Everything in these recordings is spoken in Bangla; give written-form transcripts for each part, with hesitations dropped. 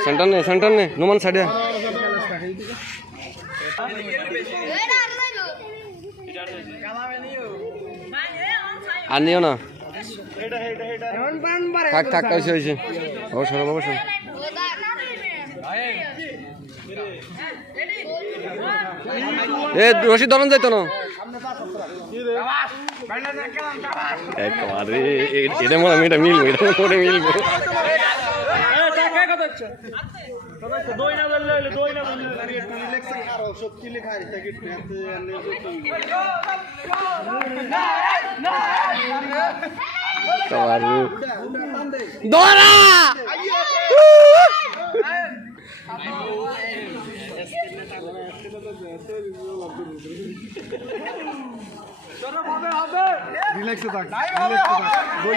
सेंटर ने नुमान साइड आनियो ना থাক থাক কইছে হইছে অবশ্য অবশ্য এ রশি ধরন যাইতো না একবারে এটা মনে আমি এটা মিলবো এটা করে মিলবো টাকা কত হচ্ছে তো দই না বললে দই না বললে একটু রিল্যাক্স খাও সব কি লেখা আছে টিকিট দৌড়া চলো হবে হবে রিল্যাক্সে থাক দই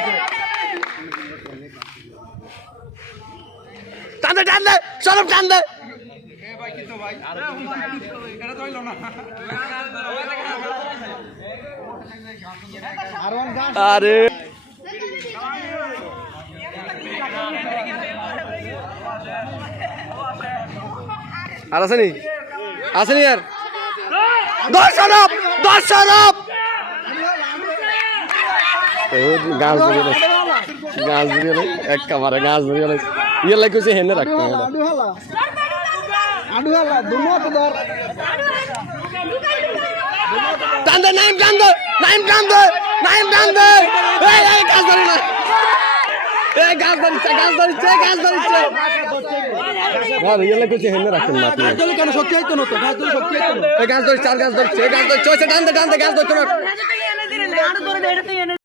টান দে সরব টান দে ভাই কি তো ভাই এটা তো হইলো না আরে আর আসেনি আর দর্শনব গাছ ধরিয়ে এক কামারে গাছ ধরিয়ে ইয়ে লাগছে হেনে রাখতে টান দে নাইম টান দে এই গাছ ধরি না এই গাছ ধরিছে ভাই ইয়ে লাগছে হেনে রাখতেন না আপনি কেন শক্তি আইতো না তো শক্তি আইতো এই গাছ ধরিছে চার গাছ ধরিছে গাছ ধরিছে টান দে গাছ ধরতো না